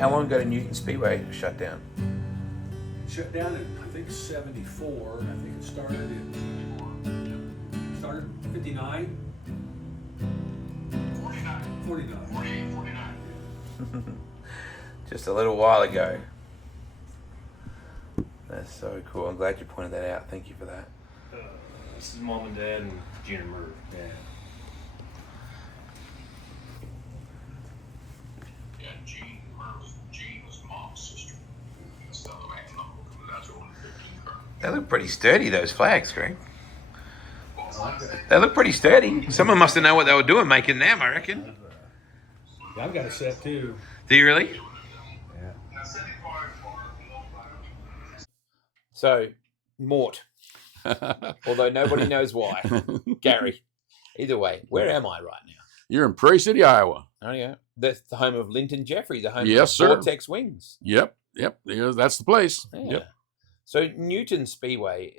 How long ago did Newton Speedway shut down? Shut down in, I think, 74. I think it started in 59. 49. Just a little while ago. That's so cool. I'm glad you pointed that out. Thank you for that. This is Mom and Dad and Gina and Merv. Yeah. Yeah, Jean was Mom's sister. That's the other man, that's the 115 car. They look pretty sturdy, those flags, Greg. They look pretty sturdy. Someone must have known what they were doing making them, I reckon. Yeah, I've got a set too. Do you really? Yeah. So, Mort. Although nobody knows why. Gary. Either way, where am I right now? You're in Prairie City, Iowa. Oh, yeah. That's the home of Linton Jeffrey, the home Yes, of sir. Vortex Wings. Yep. Yeah, that's the place. Yeah. Yep. So, Newton Speedway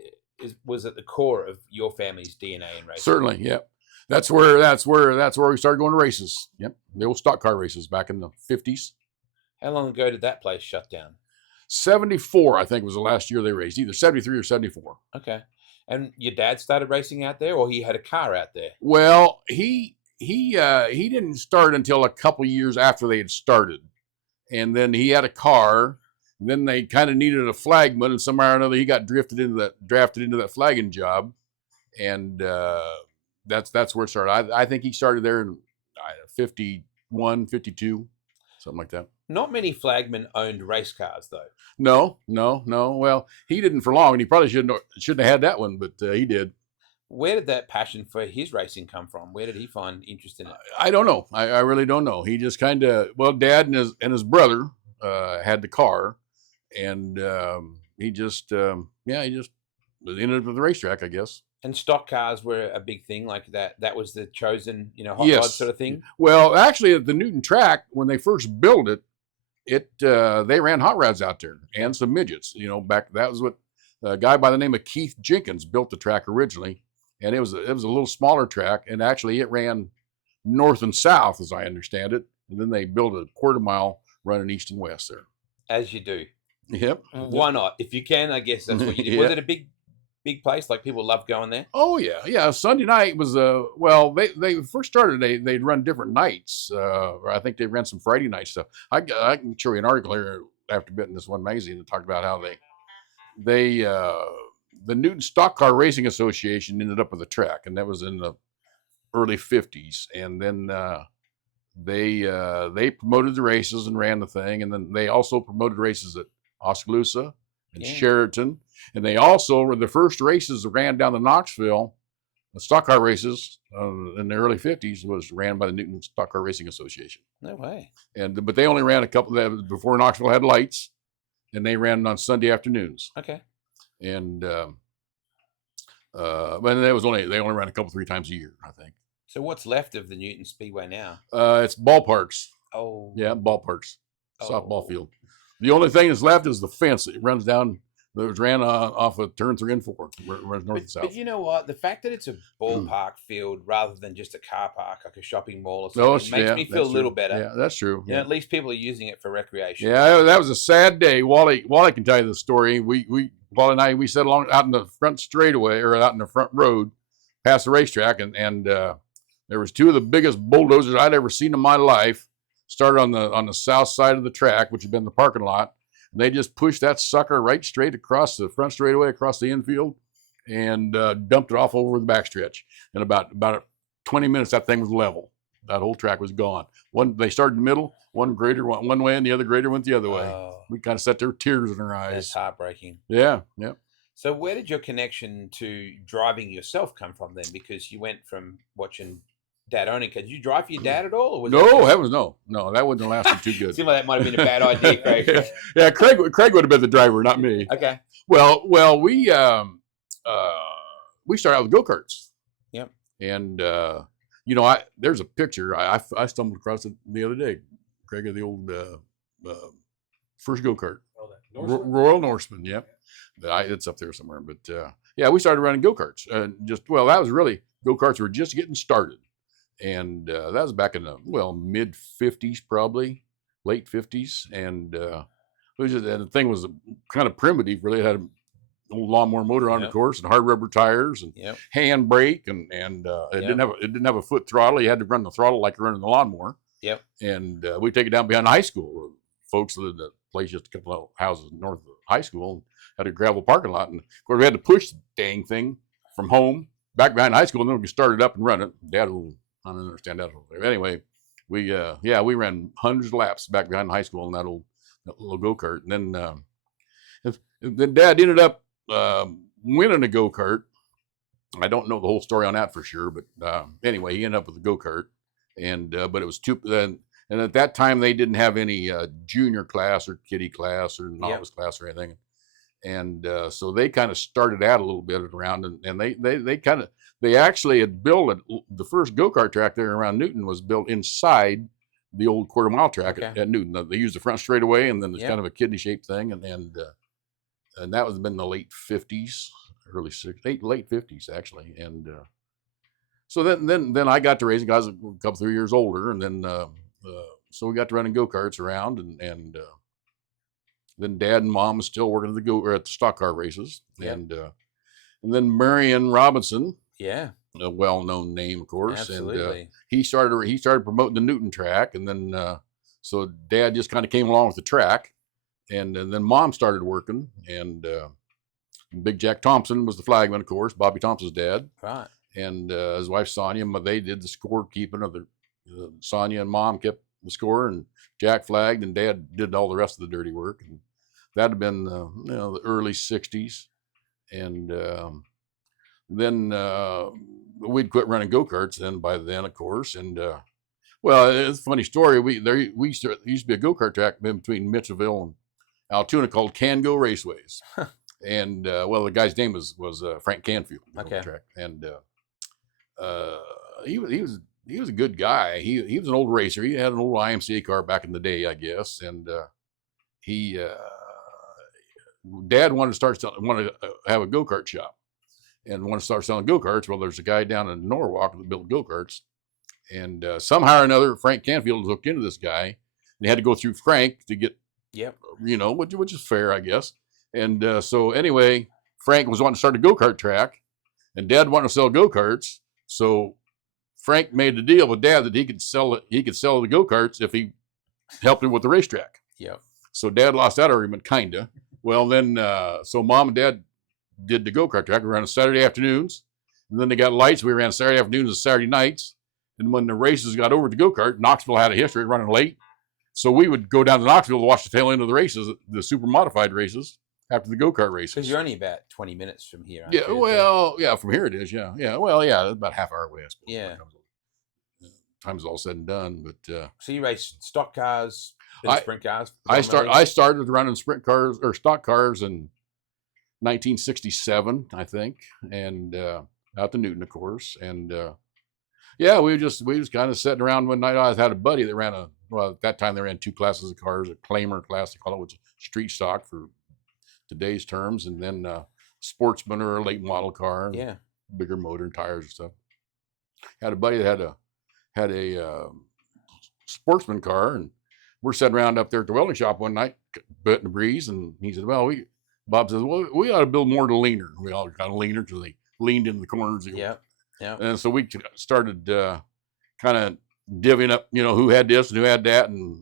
was at the core of your family's DNA and racing. Certainly. Yep. That's where we started going to races. Yep. The old stock car races back in the 50s. How long ago did that place shut down? 74, I think, was the last year they raced, either 73 or 74. Okay. And your dad started racing out there, or he had a car out there? Well, he didn't start until a couple years after they had started. And then he had a car. And then they kind of needed a flagman, and somehow or another he got drafted into that flagging job. And that's where it started. I think he started there in 51, 52, something like that. Not many flagmen owned race cars, though. No. Well, he didn't for long, and he probably shouldn't have had that one, but he did. Where did that passion for his racing come from? Where did he find interest in it? I don't know. I really don't know. He just kind of, Dad and his brother had the car, and he just ended up at the racetrack, I guess. And stock cars were a big thing, like that. That was the chosen, hot Yes. rod sort of thing. Well, actually, at the Newton track, when they first built it, they ran hot rods out there and some midgets. That was what a guy by the name of Keith Jenkins built the track originally, and it was a little smaller track, and actually it ran north and south, as I understand it, and then they built a quarter mile running east and west there. As you do. Yep. Why not? If you can, I guess that's what you did. Yeah. Was it a big place? Like people love going there? Oh yeah. Sunday night was they first started. They'd run different nights. Or I think they ran some Friday night stuff. I can show you an article here after a bit in this one magazine that talked about how the Newton Stock Car Racing Association ended up with the track, and that was in the early 50s. And then they promoted the races and ran the thing, and then they also promoted races at Oskaloosa and Sheraton. And they also, the first races that ran down to Knoxville, the stock car races in the early 50s was ran by the Newton Stock Car Racing Association. No way. But they only ran a couple of before Knoxville had lights, and they ran on Sunday afternoons. Okay. And but they only ran a couple, 3 times a year, I think. So what's left of the Newton Speedway now? It's ballparks. Oh. Yeah, ballparks. Softball field. The only thing that's left is the fence. It runs down. That ran off of turn 3 and 4, runs north and south. But you know what? The fact that it's a ballpark field rather than just a car park, like a shopping mall or something, makes me feel a little better. Yeah, that's true. At least people are using it for recreation. Yeah, that was a sad day. Wally can tell you the story. Wally and I, we sat along out in the front straightaway, or out in the front road, past the racetrack, and there was 2 of the biggest bulldozers I'd ever seen in my life. Started on the south side of the track, which had been the parking lot. And they just pushed that sucker right straight across the front straightaway, across the infield, and dumped it off over the backstretch. In about 20 minutes, that thing was level. That whole track was gone. They started in the middle. One grader went one way, and the other grader went the other way. We kind of sat there, tears in our eyes. That's heartbreaking. Yeah. So where did your connection to driving yourself come from then? Because you went from watching Dad owning. Did you drive for your dad at all? Or was no, heavens no. No, that wouldn't have lasted too good. Seemed like that might have been a bad idea, Craig. Yeah, Craig would have been the driver, not me. Okay. Well, we started out with go-karts. Yep. And there's a picture I stumbled across it the other day, Craig, of the old first go-kart. Royal Norseman, yep. It's up there somewhere. But we started running go-karts. That was really, go-karts were just getting started. And that was back in the, mid-50s probably. late 50s, and the thing was kind of primitive. Really, it had an old lawnmower motor on the course and hard rubber tires and hand brake, and it didn't have a foot throttle. You had to run the throttle like you're running the lawnmower. Yep. And we take it down behind high school. Folks lived in a place just a couple of houses north of high school, and had a gravel parking lot. And of course, we had to push the dang thing from home back behind high school, and then we could start it up and run it. Dad will, I don't understand that. Anyway, we ran hundreds of laps back behind high school in that little go-kart. And then Dad ended up winning a go-kart. I don't know the whole story on that for sure, but anyway, he ended up with a go-kart. And but it was and at that time they didn't have any junior class or kiddie class or novice class or anything, and so they kind of started out a little bit around, and they actually had built the first go-kart track there around Newton was built inside the old quarter-mile track at Newton. They used the front straightaway, and then it's kind of a kidney-shaped thing, and that was in the late 50s, late 50s actually, and. So then I got to racing. I was a couple 3 years older, and then so we got to running go-karts around, and then Dad and Mom was still working at the stock car races, and then Marion Robinson, a well-known name, of course, absolutely. And he started promoting the Newton track, and then so Dad just kind of came along with the track, and then Mom started working, and Big Jack Thompson was the flagman, of course, Bobby Thompson's dad, right. And his wife Sonia, they did the score keeping of Sonia and Mom kept the score, and Jack flagged, and Dad did all the rest of the dirty work. And that had been the early 60s, and then we'd quit running go-karts then by then, of course. And well, it's a funny story. There used to be a go-kart track in between Mitchellville and Altoona called Go Raceways. And well, the guy's name was Frank Canfield. Track. And he was a good guy. He was an old racer. He had an old IMCA car back in the day, I guess. And Dad wanted to have a go-kart shop and wanted to start selling go-karts. Well, there's a guy down in Norwalk that built go-karts, and somehow or another, Frank Canfield was hooked into this guy, and he had to go through Frank to get, which is fair, I guess. And so anyway, Frank was wanting to start a go-kart track, and Dad wanted to sell go-karts. So Frank made the deal with Dad that he could sell the go-karts if he helped him with the racetrack. Yep. So Dad lost that argument, kinda. Well, then, so Mom and Dad did the go-kart track. We ran on Saturday afternoons, and then they got lights. We ran Saturday afternoons and Saturday nights. And when the races got over to go-kart, Knoxville had a history of running late. So we would go down to Knoxville to watch the tail end of the races, the super modified races, after the go-kart races. Because you're only about 20 minutes from here. Yeah, well, yeah, from here it is, yeah. Yeah, well, yeah, it's about half hour away, I suppose. Yeah. Time's all said and done, but... so you race stock cars, sprint cars? I started running sprint cars, or stock cars in 1967, I think, and out to Newton, of course. And yeah, we was kind of sitting around one night. I had a buddy that ran at that time they ran two classes of cars, a claimer class, they call it, which is street stock for today's terms, and then sportsman or a late model car, bigger motor and tires and stuff. Had a buddy that had a sportsman car, and we're sitting around up there at the welding shop one night, betting the breeze, and he said, Bob says, well, we ought to build more to leaner. We all kind of leaner because they leaned into the corners. Yeah. And so we started kind of divvying up, who had this and who had that, and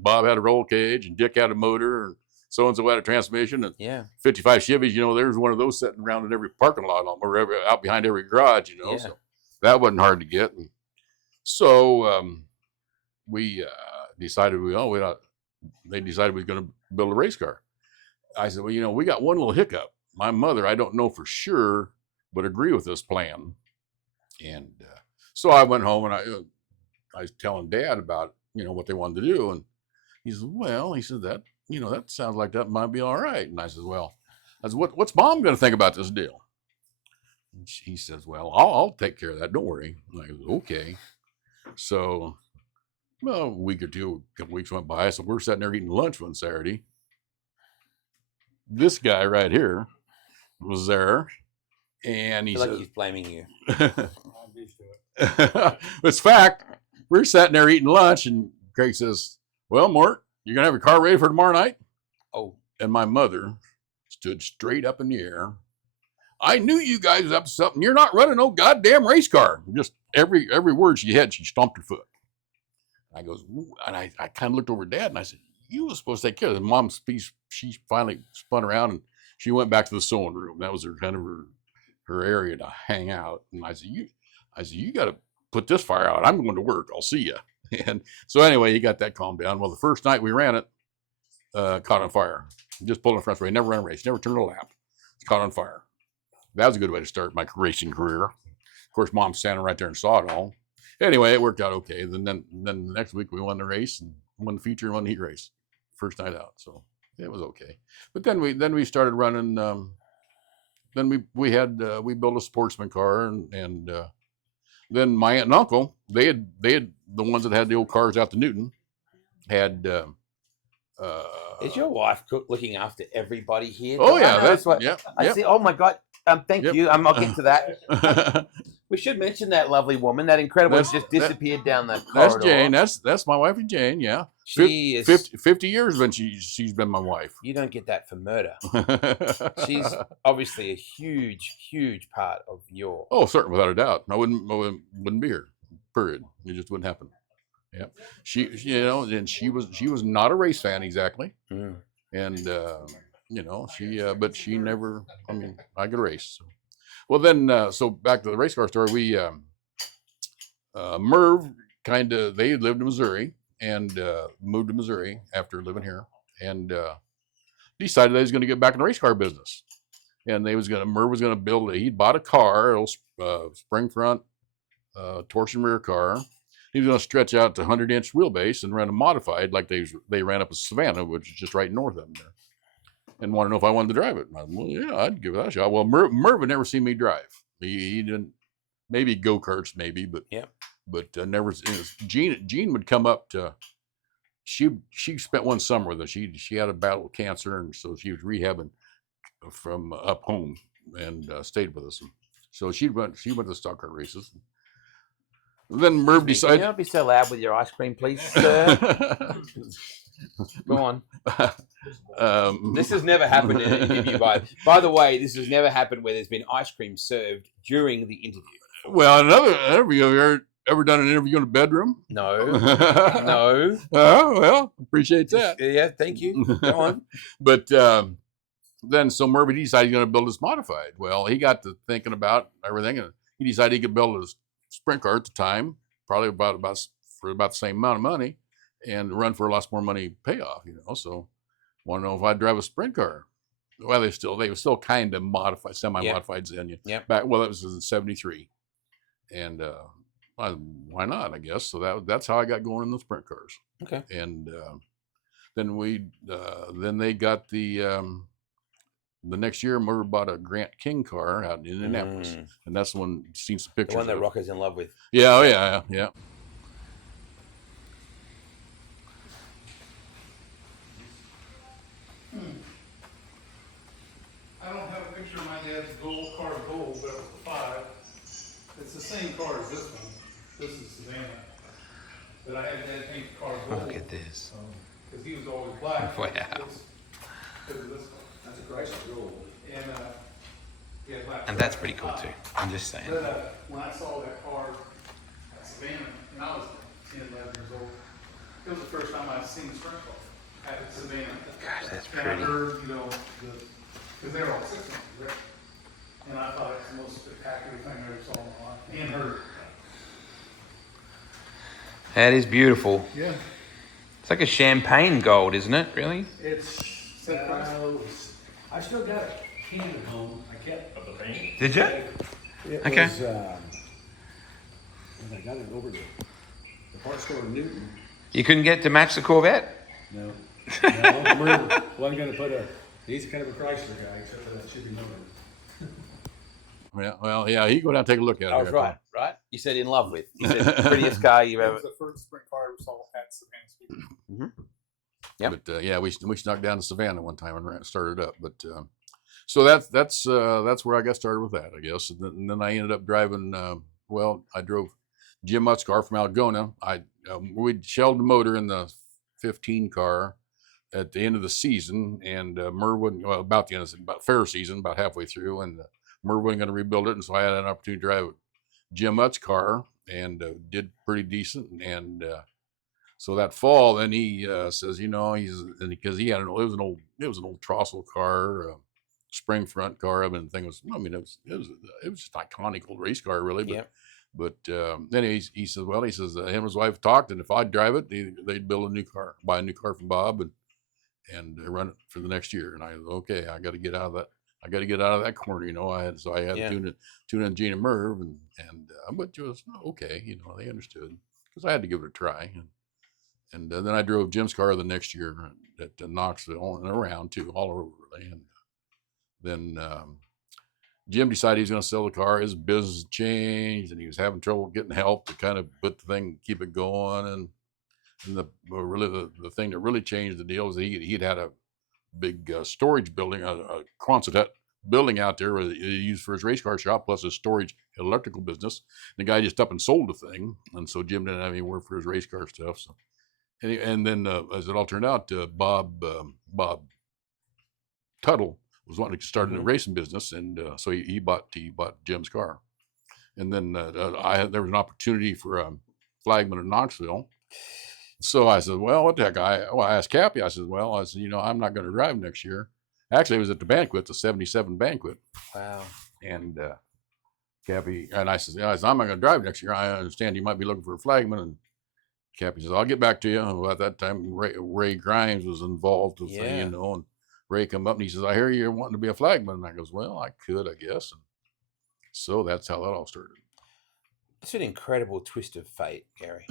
Bob had a roll cage, and Dick had a motor, and so and so had a transmission, and 55 Chevys. There's one of those sitting around in every parking lot, or out behind every garage. So that wasn't hard to get. And so we decided they decided we were going to build a race car. I said, well, we got one little hiccup. My mother, I don't know for sure, but agree with this plan. And so I went home, and I was telling Dad about, what they wanted to do. And he said, that, that sounds like that might be all right. And I said, what's Mom going to think about this deal? And he says, well, I'll take care of that. Don't worry. And I go, okay. So, a week or two, a couple weeks went by. So we're sitting there eating lunch one Saturday. This guy right here was there, and he said, like he's blaming you. It's fact. We're sitting there eating lunch, and Craig says, well, Mort, "You gonna have your car ready for tomorrow night?" Oh, And my mother stood straight up in the air. "I knew you guys was up to something. You're not running no goddamn race car." Just every word she had, she stomped her foot. I goes, "Ooh," and I kind of looked over at Dad and I said, "You were supposed to take care of this." Mom, she finally spun around and she went back to the sewing room. That was her kind of her area to hang out. And I said, you got to put this fire out. I'm going to work. I'll see you. And so anyway, he got that calmed down. Well, the first night we ran it, caught on fire. Just pulled in front way. Never ran a race. Never turned a lap. It's caught on fire. That was a good way to start my racing career. Of course, Mom's standing right there and saw it all. Anyway, it worked out okay. Then the next week we won the race and won the feature and won the heat race. First night out. So it was okay. But then we started running. Then we built a sportsman car and then my aunt and uncle, they had the ones that had the old cars out to Newton had. Is your wife looking after everybody here? Oh yeah, that's what I see. Oh my God! Thank you. I'll get to that. We should mention that lovely woman, that incredible, just disappeared down the corridor. That's Jane. That's my wife, Jane. Yeah, she is 50 years when she's been my wife. You don't get that for murder. She's obviously a huge part of your. Oh, certainly, without a doubt. I wouldn't be here. Period. It just wouldn't happen. Yeah, and she was not a race fan exactly, and but she never. I mean, I could race. So. Well, then, so back to the race car story. We Merv they lived in Missouri and moved to Missouri after living here, and decided they was going to get back in the race car business, and Merv was going to build. He bought a car, a spring front, torsion rear car. He was going to stretch out to 100-inch wheelbase and run a modified like they ran up in Savannah, which is just right north of them there, and wanted to know if I wanted to drive it. I said, well, yeah, I'd give it a shot. Well, Merv had never seen me drive. He didn't, maybe go-karts, maybe, but never. Jean would come up to. She spent one summer with us. She had a battle with cancer, and so she was rehabbing from up home and stayed with us. And so she went to stock car races. Then Merv decided. Can you not be so loud with your ice cream, please, sir? Go on. This has never happened in an interview. By the way, this has never happened where there's been ice cream served during the interview. Well, another interview. Have you ever done an interview in a bedroom? No. No. Oh, well, appreciate that. Yeah, thank you. Go on. But then, so Merv decided he's going to build this modified. Well, he got to thinking about everything, and he decided he could build a sprint car at the time, probably about the same amount of money, and run for a lot more money payoff. So want to know if I'd drive a sprint car. Well, they were still kind of modified, semi-modified then. Yeah. Back, well, that was in '73, and why not? I guess so. That's how I got going in the sprint cars. Okay. And then they got the next year, Merv bought a Grant King car out in Indianapolis, and that's the one seen some pictures. The one that Rocco's in love with. Yeah. Oh yeah. Yeah. I don't have a picture of my dad's car gold, but it was the 5. It's the same car as this one. This is Savannah. But I had Dad paint the car gold. Look at this. Because he was always black. Wow. Because of this car. That's a Chrysler Gold. And he had black. And that's pretty cool too. I'm just saying. But when I saw that car at Savannah, and I was 10, 11 years old, it was the first time I'd seen a sprint car at Savannah. Gosh, that's And pretty. I heard, because they were all 6 inches, right? And I thought it was the most spectacular thing I ever saw in my life. And heard. That is beautiful. Yeah. It's like a champagne gold, isn't it? Really? It's, I still got a can at home. I kept. Of the paint? Did you? It Okay. was, when I got it over the parts store in Newton. You couldn't get to match the Corvette? No. Merv wasn't going to put he's kind of a Chrysler guy, except for that should be numbered. Yeah. Well, yeah. You go down and take a look at it. I was right. You said in love with. You said prettiest car you've It ever. was the first sprint car I ever saw at Savannah Speedway. Yep. But yeah, we snuck down to Savannah one time and started up. But so that's where I got started with that, I guess. And then I ended up driving. I drove Jim Mutt's car from Algona. We shelled the motor in the 15 car at the end of the season, and Merv wouldn't, well, about the end of about fair season, about halfway through, and Merv wasn't going to rebuild it, and so I had an opportunity to drive Jim Utt's car, and did pretty decent, and so that fall, then he says, you know, because he had it was an old Trossel car, spring front car. I mean, the thing was, I mean, it was just an iconic old race car, really. But Yep. then he says, well, he says him and his wife talked, and if I'd drive it, they'd build a new car, buy a new car from Bob, and run it for the next year. And I said, okay, I got to get out of that. I got to get out of that corner, you know. I had Yeah. to tune in Gene and Merv, but it was okay, you know. They understood because I had to give it a try, and then I drove Jim's car the next year at Knoxville and around too, all over really. And then Jim decided he was going to sell the car. His business changed, and he was having trouble getting help to kind of put the thing, keep it going. And the thing that really changed the deal was he'd had a big storage building, a Quonset building out there where he used for his race car shop, plus his storage electrical business. And the guy just up and sold the thing, and so Jim didn't have anywhere for his race car stuff. So, and then as it all turned out, Bob Tuttle was wanting to start in the racing business, and so he bought Jim's car. And then there was an opportunity for a flagman in Knoxville. So I said, well, what the heck? I asked Cappy. I said, you know, I'm not going to drive next year. Actually, it was at the banquet, the 77 banquet. Wow. And Cappy, and I said, I'm not going to drive next year. I understand you might be looking for a flagman. And Cappy says, I'll get back to you. Well, at that time, Ray Grimes was involved with Yeah. you know, and Ray come up and he says, I hear you're wanting to be a flagman. And I goes, well, I could, I guess. And so that's how that all started. It's an incredible twist of fate, Gary.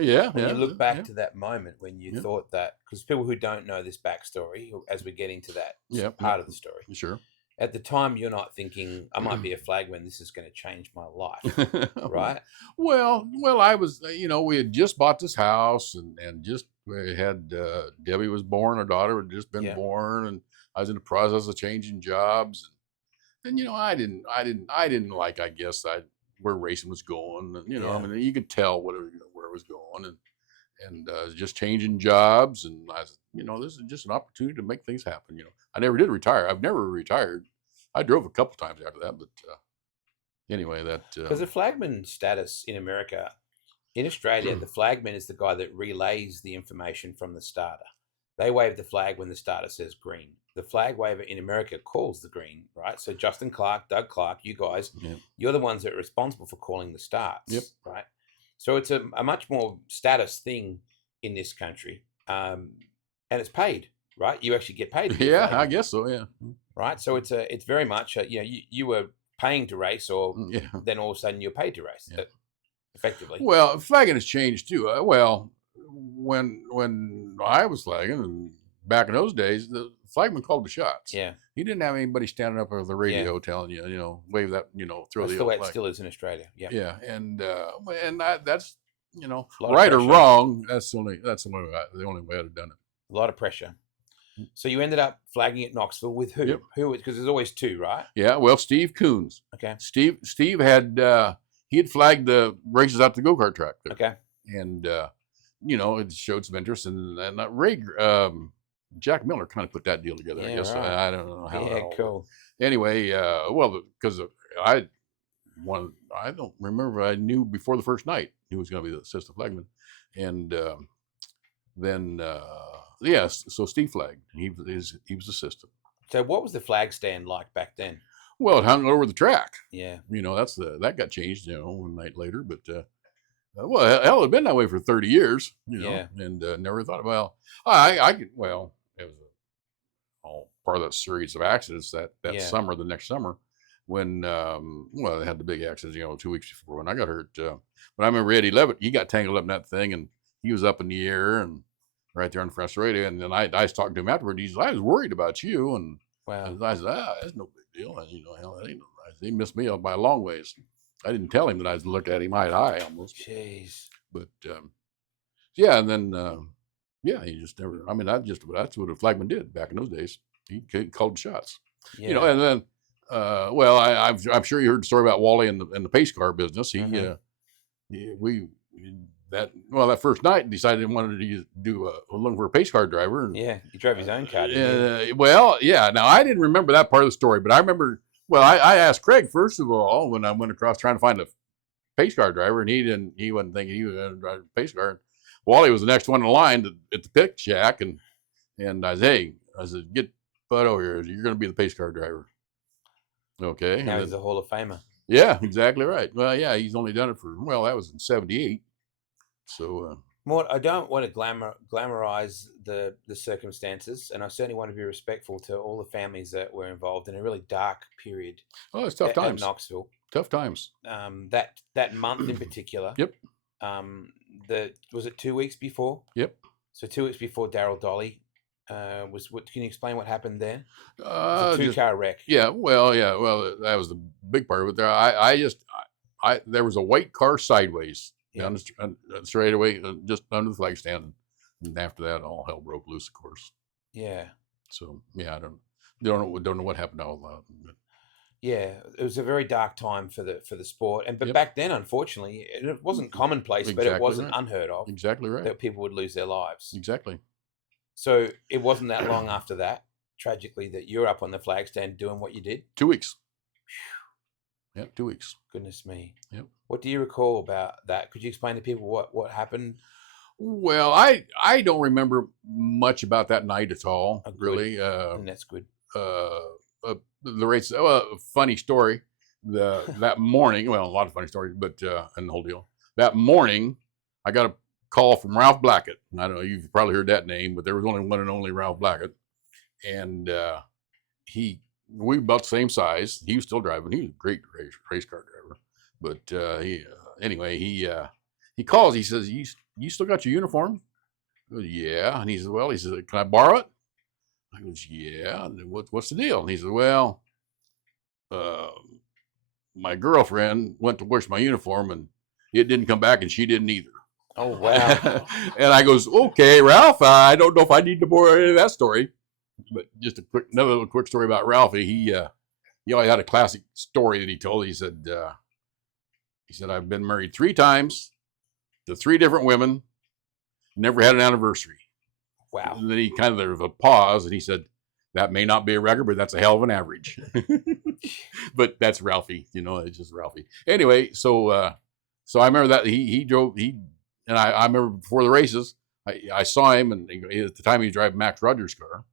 Yeah. When you look back to that moment when you thought that, because people who don't know this backstory, as we get into that part of the story, Sure. at the time you're not thinking, I might be a flagman, this is going to change my life, right? Well, I was, you know, we had just bought this house, and just we had Debbie was born, our daughter had just been born, and I was in the process of changing jobs, and you know, I didn't like, I guess, where racing was going, and you know, I mean, you could tell where it was going, and just changing jobs, and I was, you know, this is just an opportunity to make things happen. You know, I never did retire. I've never retired. I drove a couple times after that, but anyway, that because the flagman status in America, in Australia, the flagman is the guy that relays the information from the starter. They wave the flag when the starter says green. The flag waver in America calls the green, right? So Justin Clark, Doug Clark, you guys, you're the ones that are responsible for calling the starts, right? So it's a much more status thing in this country, and it's paid, right? You actually get paid. Yeah, I guess so. Yeah. Right. So it's very much you know, you were paying to race, or then all of a sudden you're paid to race, effectively. Well, flagging has changed too. Well, when I was flagging, and back in those days, the flagman called the shots. Yeah. He didn't have anybody standing up over the radio telling you, you know, wave that, you know, throw That's the the way old it flag. still is in Australia. Yeah. Yeah, and that's, you know, Lot of right or pressure. wrong. That's the only way I'd have done it. A lot of pressure. So you ended up flagging at Knoxville with who? Yep. Who? Because there's always two, right? Yeah, well, Steve Coons. Okay. Steve had he had flagged the races out the go-kart track there. Okay. And you know, it showed some interest, and Ray Jack Miller kind of put that deal together. I guess I don't know how. Yeah, cool. Anyway, well, because I don't remember. I knew before the first night he was going to be the assistant flagman, and then yes, so Steve flagged. He was assistant. So what was the flag stand like back then? Well, it hung over the track. Yeah. You know, that got changed, you know, one night later. But well, hell, it had been that way for 30 years, you know, and never thought. Well, I could. Well, it was all part of that series of accidents that summer, the next summer, when well, they had the big accidents, you know, 2 weeks before when I got hurt. But I remember Eddie Levitt, he got tangled up in that thing, and he was up in the air and right there on the front radio. And then I was talking to him afterward. He said, I was worried about you, and I said, that's no big deal. And, you know, hell, that ain't no, he missed me by a long ways. I didn't tell him that I looked at him eye to eye almost. Jeez. But yeah, and then he just never. I mean, that's what a flagman did back in those days. He called shots. Yeah. You know, and then well, I'm sure you heard the story about Wally and the pace car business. that first night decided he wanted to do looking for a pace car driver. And, Yeah, he drove his own car, didn't he? well, yeah. Now I didn't remember that part of the story, but I remember. Well, I asked Craig first of all when I went across trying to find a pace car driver, and he wasn't thinking he was going to drive a pace car. Wally was the next one in line at the pit shack, and I said, get Bud over here. You're going to be the pace car driver. Okay. Now he's a Hall of Famer. Yeah, exactly right. Well, yeah, he's only done it for that was in '78. So, Mort, I don't want to glamorize the circumstances, and I certainly want to be respectful to all the families that were involved in a really dark period. oh, it's tough at times. Knoxville. Tough times. That month in particular. Yep. Was it 2 weeks before? Yep. So 2 weeks bore Darryl Dawley can you explain what happened there? It was a Just- two-car wreck. Yeah, well, that was the big part of it. There, there was a white car sideways down the straightaway, just under the flag stand, and after that, all hell broke loose, of course. Yeah. So yeah, I don't know what happened to all that. But, Yeah, it was a very dark time for the sport, but Yep. back then, unfortunately, it wasn't commonplace, but it Exactly wasn't right. unheard of exactly right. that people would lose their lives. Exactly. So it wasn't that long after that, tragically, that you're up on the flag stand doing what you did. 2 weeks. Yeah, 2 weeks. Goodness me. Yep. What do you recall about that? Could you explain to people what happened? Well, I don't remember much about that night at all, Oh, good. really. And that's good. The race. Funny story. That morning, well, a lot of funny stories, but and the whole deal. That morning, I got a call from Ralph Blackett. And I don't know, you've probably heard that name, but there was only one and only Ralph Blackett, and we were about the same size. He was still driving. He was a great race car driver, but he calls. He says, "You still got your uniform?" I goes, "Yeah." And he says, "Can I borrow it?" I goes, "Yeah." And what's the deal? And he says, "Well, my girlfriend went to wash my uniform and it didn't come back, and she didn't either." Oh, wow. And I goes, "Okay, Ralph, I don't know if I need to borrow any of that story." But just another little quick story about Ralphie. He always had a classic story that he told. He said, "I've been married 3 times to 3 different women, never had an anniversary." Wow. And then he kind of, there was a pause, and he said, "That may not be a record, but that's a hell of an average." But that's Ralphie, it's just Ralphie. Anyway, so I remember that he drove, and I remember before the races, I saw him, and at the time he was driving Max Rogers' car.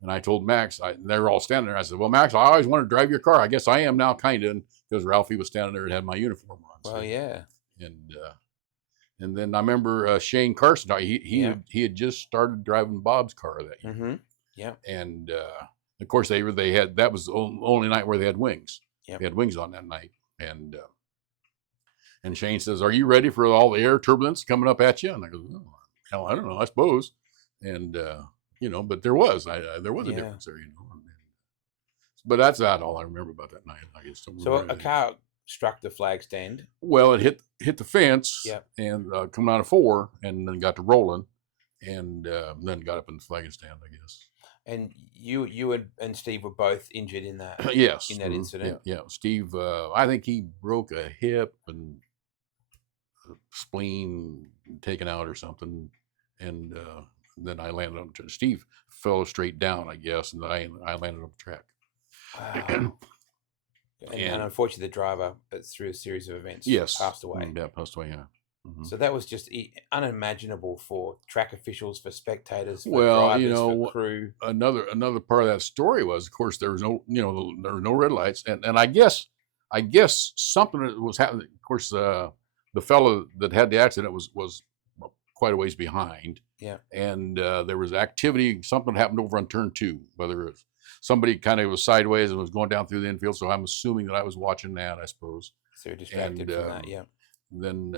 And I told Max, they were all standing there. I said, "Well, Max, I always wanted to drive your car. I guess I am now, kind of," because Ralphie was standing there and had my uniform on. Well, yeah. And then I remember Shane Carson. He had just started driving Bob's car that year. Mm-hmm. Yeah. And of course they had, that was the only night where they had wings. Yep. They had wings on that night. And Shane says, "Are you ready for all the air turbulence coming up at you?" And I go, "Oh, hell, I don't know, I suppose." And but there was a difference there, But that's all I remember about that night. I just don't So remember a car struck the flag stand. Well, it hit the fence. Yep. And coming out of 4, and then got to rolling, and then got up in the flag stand, I guess. And you and Steve were both injured in that. Yes. In that incident. Yeah. Steve, I think he broke a hip and a spleen taken out or something, and then I landed up. Steve fell straight down, I guess, and I landed on the track. Wow. And unfortunately, the driver, through a series of events, passed away. Yeah, passed away. Yeah. Mm-hmm. So that was just unimaginable for track officials, for spectators, for Well, drivers, for crew. Another part of that story was, of course, there was no, there were no red lights, and I guess something was happening. Of course, the fellow that had the accident was quite a ways behind. Yeah. And there was activity. Something happened over on turn 2. Whether it was somebody kind of was sideways and was going down through the infield. So I'm assuming that I was watching that, I suppose. So you're distracted from that. Yeah. Then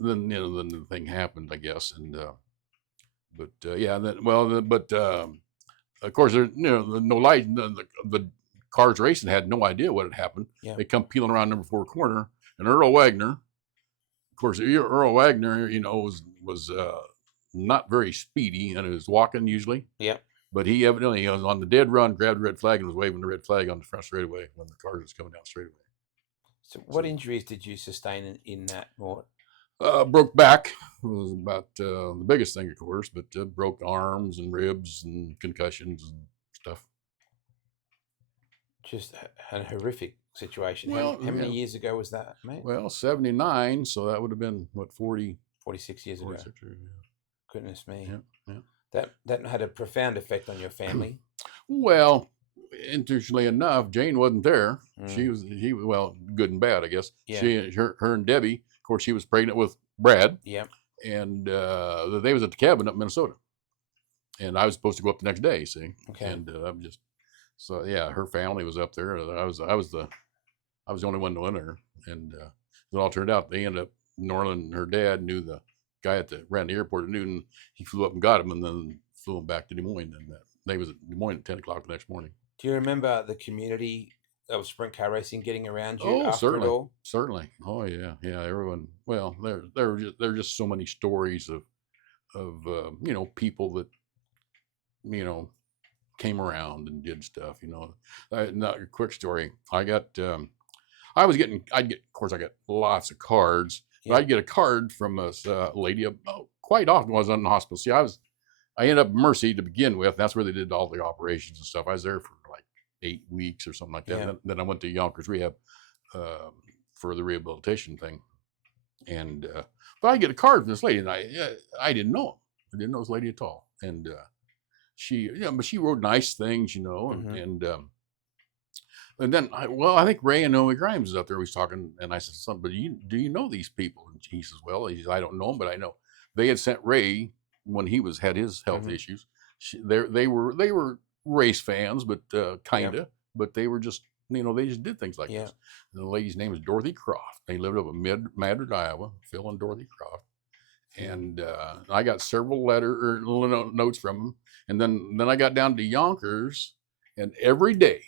the thing happened, I guess. And of course, there no light. The cars racing had no idea what had happened. Yeah. They come peeling around number 4 corner, and Earl Wagner. Of course, Earl Wagner, was not very speedy, and he was walking usually. Yeah. But he evidently was on the dead run, grabbed the red flag, and was waving the red flag on the front straightaway when the car was coming down straightaway. So what injuries did you sustain in that, Mort? Broke back was about the biggest thing, of course, but broke arms and ribs and concussions and stuff. Just a horrific situation. Well, How many yeah. years ago was that, mate? Well, 79, so that would have been, what, 46 years ago. 46 years, Goodness me. yeah. That had a profound effect on your family. Well, interestingly enough, Jane wasn't there. Mm. He was, well, good and bad, I guess. Yeah. Her and Debbie, of course, she was pregnant with Brad, Yep. and they was at the cabin up in Minnesota, and I was supposed to go up the next day. See, Okay. and I'm just so yeah. Her family was up there. I was the only one knowing her, and it all turned out they ended up. Norland, her dad knew the guy ran the airport at Newton. He flew up and got him, and then flew him back to Des Moines. And they was at Des Moines at 10 o'clock the next morning. Do you remember the community of sprint car racing getting around you Oh, after certainly, it all? certainly. Oh yeah, yeah. Everyone. Well, there are just so many stories of people that came around and did stuff. Not a quick story. I got of course I got lots of cards. But Yeah. I'd get a card from a lady quite often when I was in the hospital. See, I ended up at Mercy to begin with. That's where they did all the operations and stuff. I was there for like 8 weeks or something like that. Yeah. And then I went to Yonkers Rehab for the rehabilitation thing. And but I get a card from this lady, and I didn't know him. I didn't know this lady at all. And but she wrote nice things, Mhm. and then I think Ray and Naomi Grimes was up there. We was talking, and I said, "Son, but do you know these people?" And he says, "Well," he says, "I don't know them, but I know they had sent Ray when he had his health Mhm. issues. They were race fans, but kinda, but they were just they just did things like Yeah. this." And the lady's name is Dorothy Croft. They lived up in Madrid, Iowa. Phil and Dorothy Croft. And I got several notes from them, and then I got down to Yonkers, and every day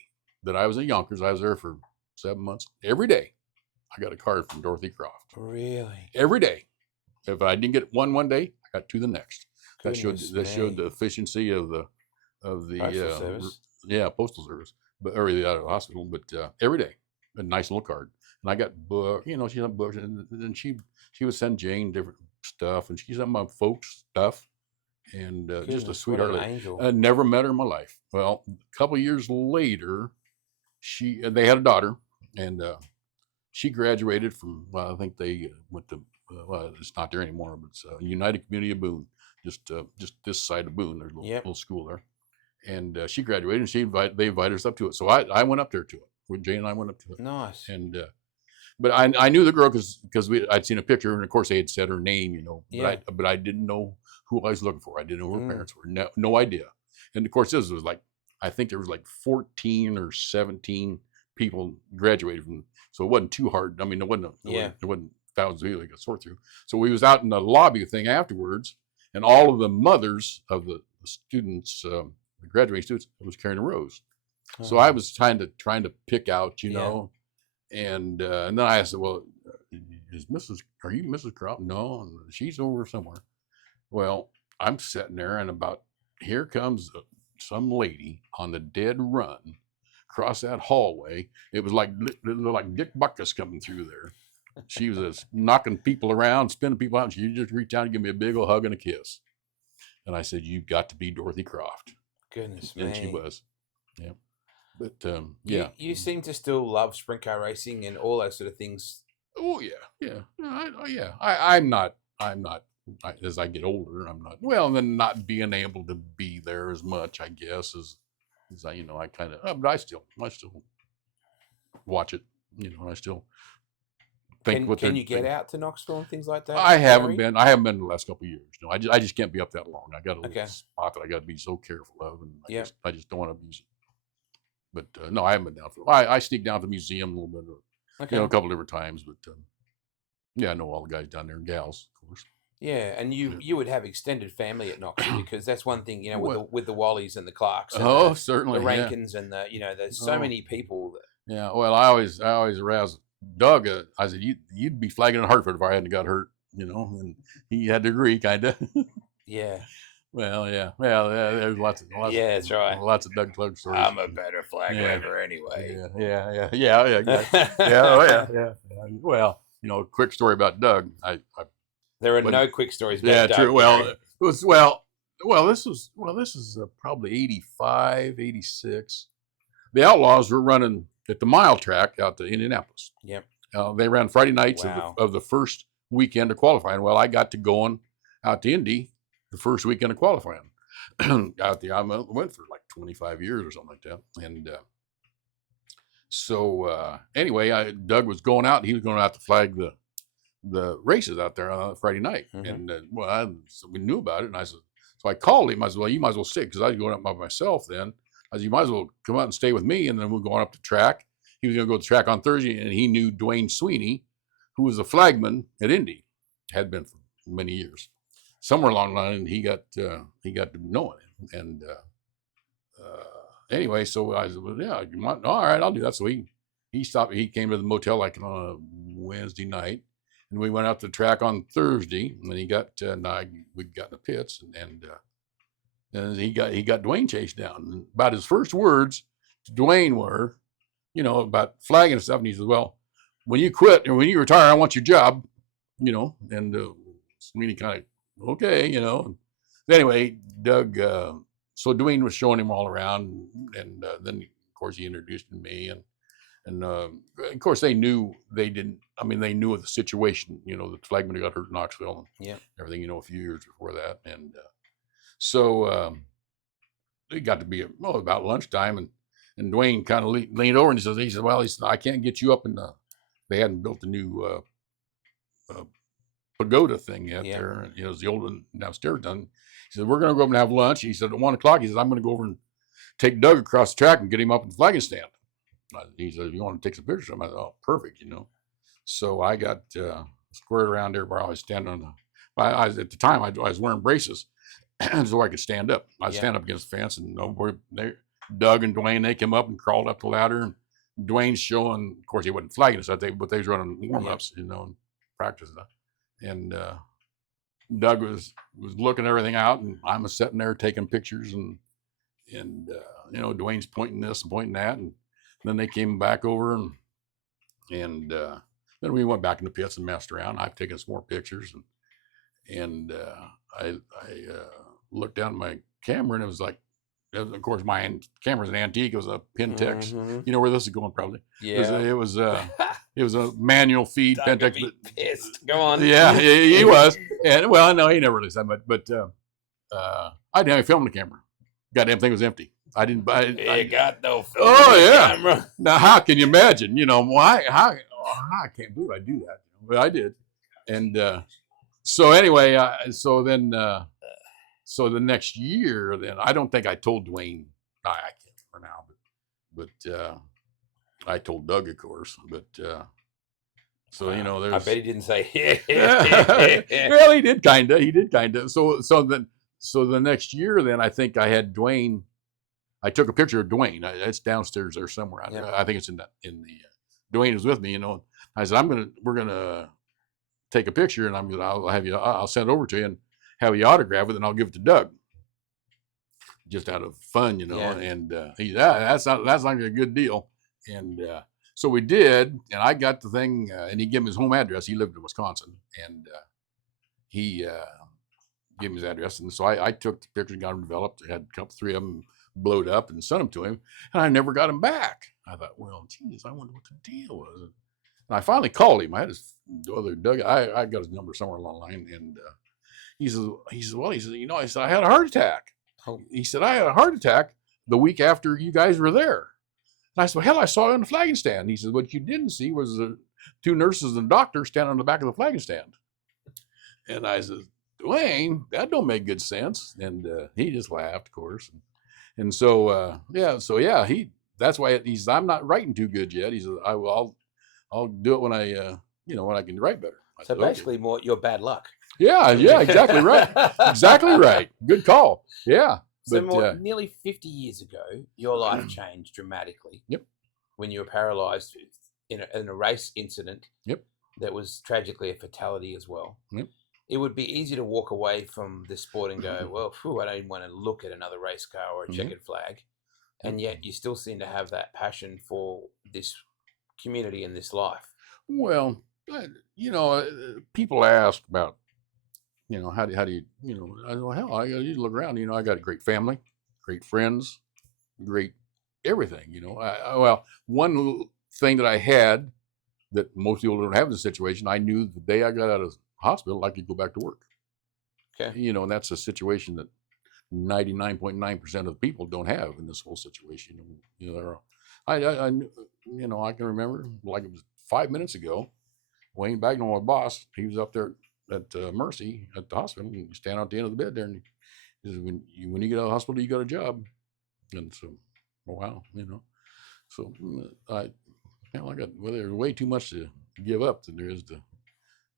that I was in Yonkers, I was there for 7 months. Every day, I got a card from Dorothy Croft. Really? Every day. If I didn't get one day, I got two the next. That showed Goodness me. the efficiency of the Postal service. postal service, but or the hospital. But every day, a nice little card. And I got book. She sent books, and then she would send Jane different stuff, and she sent my folks stuff, and just a Goodness, what sweetheart an lady. angel. I never met her in my life. Well, a couple of years later, they had a daughter, and she graduated from. Well, I think they went to. Well, it's not there anymore, but it's United Community of Boone, just this side of Boone. There's a little school there, and she graduated, and they invited us up to it. So I went up there to it. When Jane and I went up to it, Nice. and but I knew the girl because I'd seen a picture, and of course they had said her name, Yeah. but I didn't know who I was looking for. I didn't know who her parents were. No idea. And of course this was like, I think there was like 14 or 17 people graduated from, so it wasn't too hard. I mean, it wasn't thousands of people you could sort through. So we was out in the lobby thing afterwards, and all of the mothers of the students, the graduating students, was carrying a rose. So I was trying to pick out, and then I asked her, "Well, are you Mrs. Croft?" No, she's over somewhere. Well, I'm sitting there, and here comes some lady on the dead run across that hallway. It was like Dick Buckus coming through there. She was just knocking people around, spinning people out, and she just reached out and give me a big old hug and a kiss. And I said, "You've got to be Dorothy Croft." Goodness And me. she was. Yeah. But yeah. You seem to still love sprint car racing and all those sort of things. Oh yeah. No, I'm not. As I get older, I'm not. Well, then not being able to be there as much, I guess, as I kind of. But I still watch it. I still think. Can you get out to Knoxville and things like that? I haven't Gary? been. I haven't been in the last couple of years. No, I just can't be up that long. I got a little Okay. spot that I got to be so careful of, and Yeah. I just don't want to abuse it. But no, I haven't been down for. I sneak down to the museum a little bit, Okay. a couple different times. But yeah, I know all the guys down there and gals, of course. Yeah, and you would have extended family at Knoxville because that's one thing, Well- with the Wallies and the Clarks and Oh, the certainly. yeah. Rankins and there's so Oh. many people. Yeah, well, I always aroused Doug. I said, you'd be flagging in Hartford if I hadn't got hurt, and he had to agree, kind of. Yeah. Well, yeah, there's lots of Yeah, that's right. lots of Doug Clark stories. I'm a better flag Yeah. driver anyway. Yeah, exactly. Yeah, oh yeah. Well, quick story about Doug. I There are But- no quick stories about Yeah, Doug, true. Well, Gary. it was this is probably 85, 86. The Outlaws were running at the mile track out to Indianapolis. Yep. They ran Friday nights Wow. of the first weekend of qualifying. Well, I got to going out to Indy the first weekend of qualifying. Out there, I went for like 25 years or something like that. And so anyway, Doug was going out. He was going out to flag the races out there on Friday night. Mhm. And so we knew about it. And I said, so I called him. I said, well, you might as well stick because I was going up by myself then. I said, you might as well come out and stay with me. And then we're going up the track. He was going to go to the track on Thursday, and he knew Dwayne Sweeney, who was a flagman at Indy, had been for many years. Somewhere along the line, he got to know him. And anyway, so I said, well, yeah, all right, I'll do that. So he stopped. He came to the motel like on a Wednesday night, and we went out to the track on Thursday. And then we got in the pits, and he got Dwayne chased down. And about his first words to Dwayne were, about flagging and stuff. And he says, well, when you quit or when you retire, I want your job, and Sweeney kind of, okay, Anyway, Doug, so Dwayne was showing him all around. And then, of course, he introduced me. And of course, they knew of the situation, the flagman got hurt in Knoxville and Yeah. everything, a few years before that. And so it got to be about lunchtime. And Dwayne kind of leaned over and he said, well, I can't get you up in they hadn't built a new pagoda thing yet there. And, it was the old one downstairs done. He said, we're going to go up and have lunch. He said, at 1 o'clock, he said, I'm going to go over and take Doug across the track and get him up in the flagging stand. He said, you want to take some pictures of him? I said, oh, perfect, So I got squared around there where I was standing on at the time, I was wearing braces so I could stand up. I'd stand up against the fence, and Doug and Dwayne, they came up and crawled up the ladder, and Dwayne's showing, of course, he wasn't flagging us, but they was running warm-ups, and practice stuff. And Doug was looking everything out, and I'm sitting there taking pictures, and Dwayne's pointing this and pointing that, and then they came back over, and then we went back in the pits and messed around. I've taken some more pictures, and I looked down at my camera, and it was like, of course, my camera's an antique. It was a Pentex. Mhm. You know where this is going, probably. Yeah. It was a manual feed Doug would Pentex. be pissed. Go on. Yeah, he was. And well, no, he never really said much. But I didn't have film on the camera. Goddamn thing was empty. I didn't buy it. You got no film Oh, on the yeah. camera. Now, how can you imagine? I can't believe I do that. But I did. And so anyway, so the next year, then I don't think I told Dwayne. I can't for now, but I told Doug, of course. But so there's. I bet he didn't say. Well, he did kind of. So the next year, then I think I had Dwayne. I took a picture of Dwayne. It's downstairs there somewhere. Yeah. I think it's in the. Dwayne was with me. I said we're gonna take a picture, and I'll send it over to you and have you autograph it, and I'll give it to Doug. Just out of fun, Yeah. And that's not a good deal. And so we did, and I got the thing, and he gave me his home address. He lived in Wisconsin, and he gave me his address. And so I took the pictures, got them developed. I had a couple, 3 of them blowed up and sent them to him, and I never got him back. I thought, well, geez, I wonder what the deal was. And I finally called him. I had his other Doug. I got his number somewhere along the line, and he said, I said, I had a heart attack. He said, I had a heart attack the week after you guys were there. And I said, well, hell, I saw you on the flagging stand. He said, what you didn't see was the 2 nurses and doctor standing on the back of the flagging stand. And I said, Dwayne, that don't make good sense. And he just laughed, of course. And so, that's why he says, I'm not writing too good yet. He says, I'll do it when when I can write better. I So said, okay. basically, more your bad luck. Yeah, exactly right. Exactly right. Good call. Yeah. So But, nearly 50 years ago, your life changed dramatically. Yep. When you were paralyzed in a race incident. Yep. That was tragically a fatality as well. Yep. It would be easy to walk away from the sport and go, well, I don't even want to look at another race car or a checkered flag. And yet you still seem to have that passion for this community and this life. well, people ask about you know, how do you, you know, I know, hell, you look around, you know, I got a great family, great friends, great everything, you know. Well, one little thing that I had that most people don't have in this situation, I knew the day I got out of the hospital, I could go back to work. Okay. You know, and that's a situation that 99.9% of people don't have in this whole situation. You know, I you know, I can remember like it was 5 minutes ago, Wayne Bagnall, my boss, he was up there at Mercy at the hospital. You stand out the end of the bed there, and he says, when you get out of the hospital, you got a job. And so, wow, you know, so I got, well, there's way too much to give up than there is to,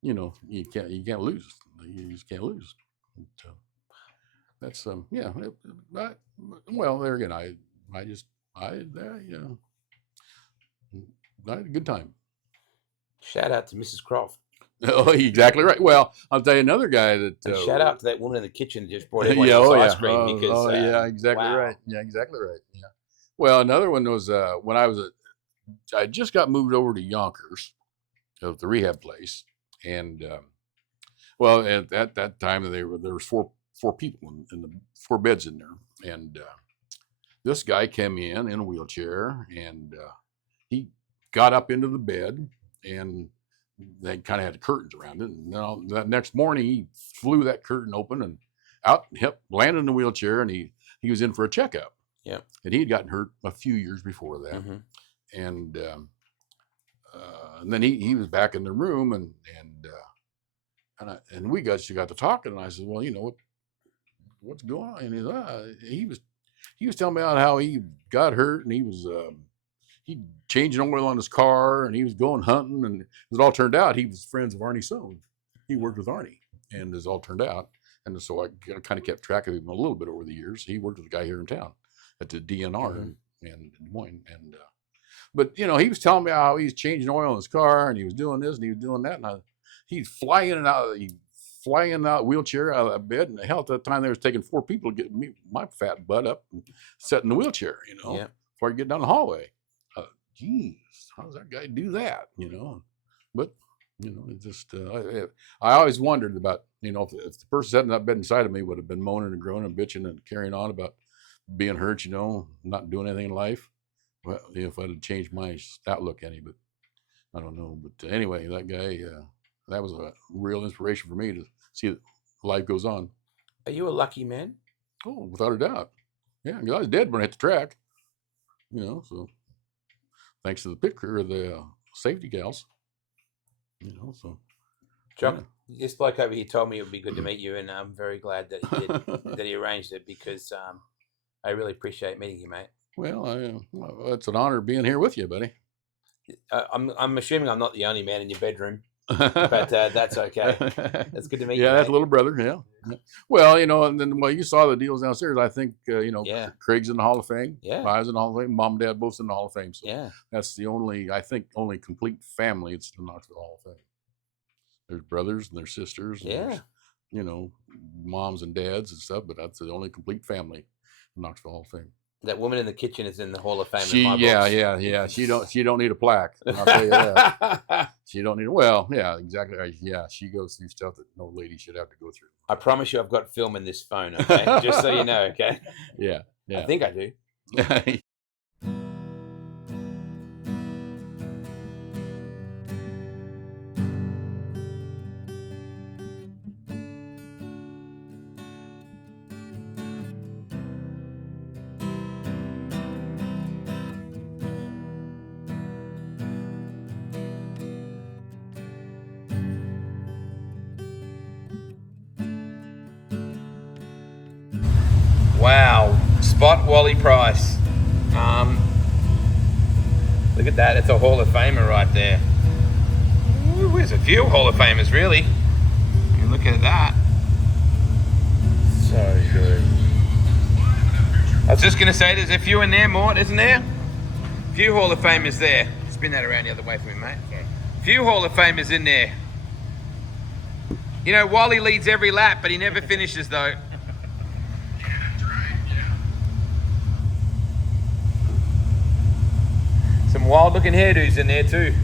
you know, you can't lose. You just can't lose. So that's yeah. Well, there again, I you know, I had a good time. Shout out to Mrs. Croft. Oh, exactly right. Well, I'll tell you another guy that. And shout out to that woman in the kitchen that just brought everyone Yeah, else oh ice yeah, cream because. yeah, exactly wow. right. Yeah, exactly right. Yeah. Well, another one was when I just got moved over to Yonkers, of the rehab place, and well, at that time there was four people in the 4 beds in there, and this guy came in a wheelchair, and he got up into the bed, and they kind of had the curtains around it. And now that next morning, he flew that curtain open and out, landed in the wheelchair, and he was in for a checkup. Yeah, and he had gotten hurt a few years before that, and then he was back in the room, and we got to talking, and I said, well, you know what's going on? And he was telling me about how he got hurt, and he changed oil on his car, and he was going hunting, and as it all turned out, he was friends of Arnie Sohn. He worked with Arnie, and as it all turned out, and so I kind of kept track of him a little bit over the years. He worked with a guy here in town at the DNR in Des Moines, and but you know, he was telling me how he's changing oil in his car, and he was doing this and he was doing that, and he'd fly in and out wheelchair out of that bed, and hell, at that time they was taking 4 people to get me, my fat butt up and sit in the wheelchair, you know, before I get down the hallway. Geez, how does that guy do that? You know, but you know, it just I always wondered about, you know, if the person sitting in that bed inside of me would have been moaning and groaning and bitching and carrying on about being hurt, you know, not doing anything in life. Well, if I'd have changed my outlook any, but I don't know. But anyway, that guy, that was a real inspiration for me to see that life goes on. Are you a lucky man? Oh, without a doubt. Yeah, I was dead when I hit the track. You know, so thanks to the pit crew or the safety gals. You know, so. Chuck, this bloke over here told me it would be good to meet you, and I'm very glad that he did, that he arranged it, because I really appreciate meeting you, mate. Well, it's an honor being here with you, buddy. I'm assuming I'm not the only man in your bedroom, but that's okay. That's good to meet you. Yeah, that's mate. a little brother. Yeah. Well, you know, and then you saw the deals downstairs. I think you know, Craig's in the Hall of Fame. Yeah, I was in the Hall of Fame. Mom and Dad both in the Hall of Fame. So yeah, that's the only complete family. It's the Knoxville Hall of Fame. There's brothers and there's sisters. And there's, you know, moms and dads and stuff, but that's the only complete family in Knoxville Hall of Fame. That woman in the kitchen is in the Hall of Fame. Yeah. She don't need a plaque. I'll tell you that. She don't need. Well, yeah, exactly. Yeah, she goes through stuff that no lady should have to go through. I promise you, I've got film in this phone. Okay, just so you know. Okay. Yeah. I think I do. Wow, spot Wally Price. Look at that, it's a Hall of Famer right there. Ooh, there's a few Hall of Famers, really. You look at that. So good. I was just going to say, there's a few in there, Mort, isn't there? A few Hall of Famers there. Spin that around the other way for me, mate. A few Hall of Famers in there. You know, Wally leads every lap, but he never finishes, though. Some wild looking hairdos in there too.